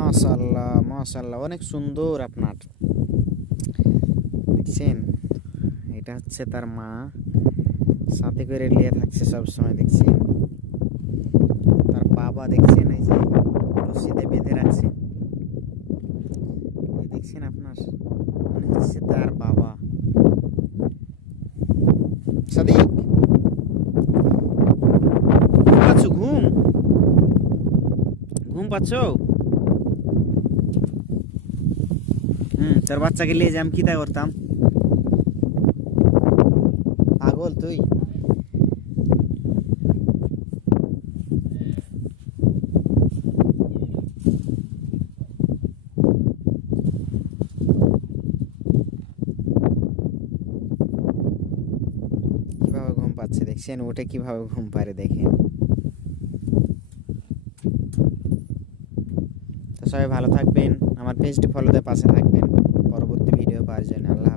মাশাআল্লাহ মাশাআল্লাহ, অনেক সুন্দর আপনার। দেখছেন, এটা হচ্ছে তার মা, সাথে করে নিয়ে থাকছে সব সময়। দেখছেন তার বাবা, দেখছেন এই যে রশিদে বেঁধে রাখছে। এই দেখছেন আপনার, মনে হচ্ছে তার বাবা। সাদিক, ঘুম পাচ্ছ? ঘুম ঘুম পাচ্ছ? তোর বাচ্চাকে নিয়ে যে আমি কি তা করতাম? পাগল তুই। কিভাবে ঘুম পাচ্ছে দেখছেন, ওটা কিভাবে ঘুম পারে দেখেন। তো সবাই ভালো থাকবেন, আমার পেজটি ফলোতে পাশে থাকবেন পরবর্তী ভিডিও পাওয়ার জন্য। আল্লাহ।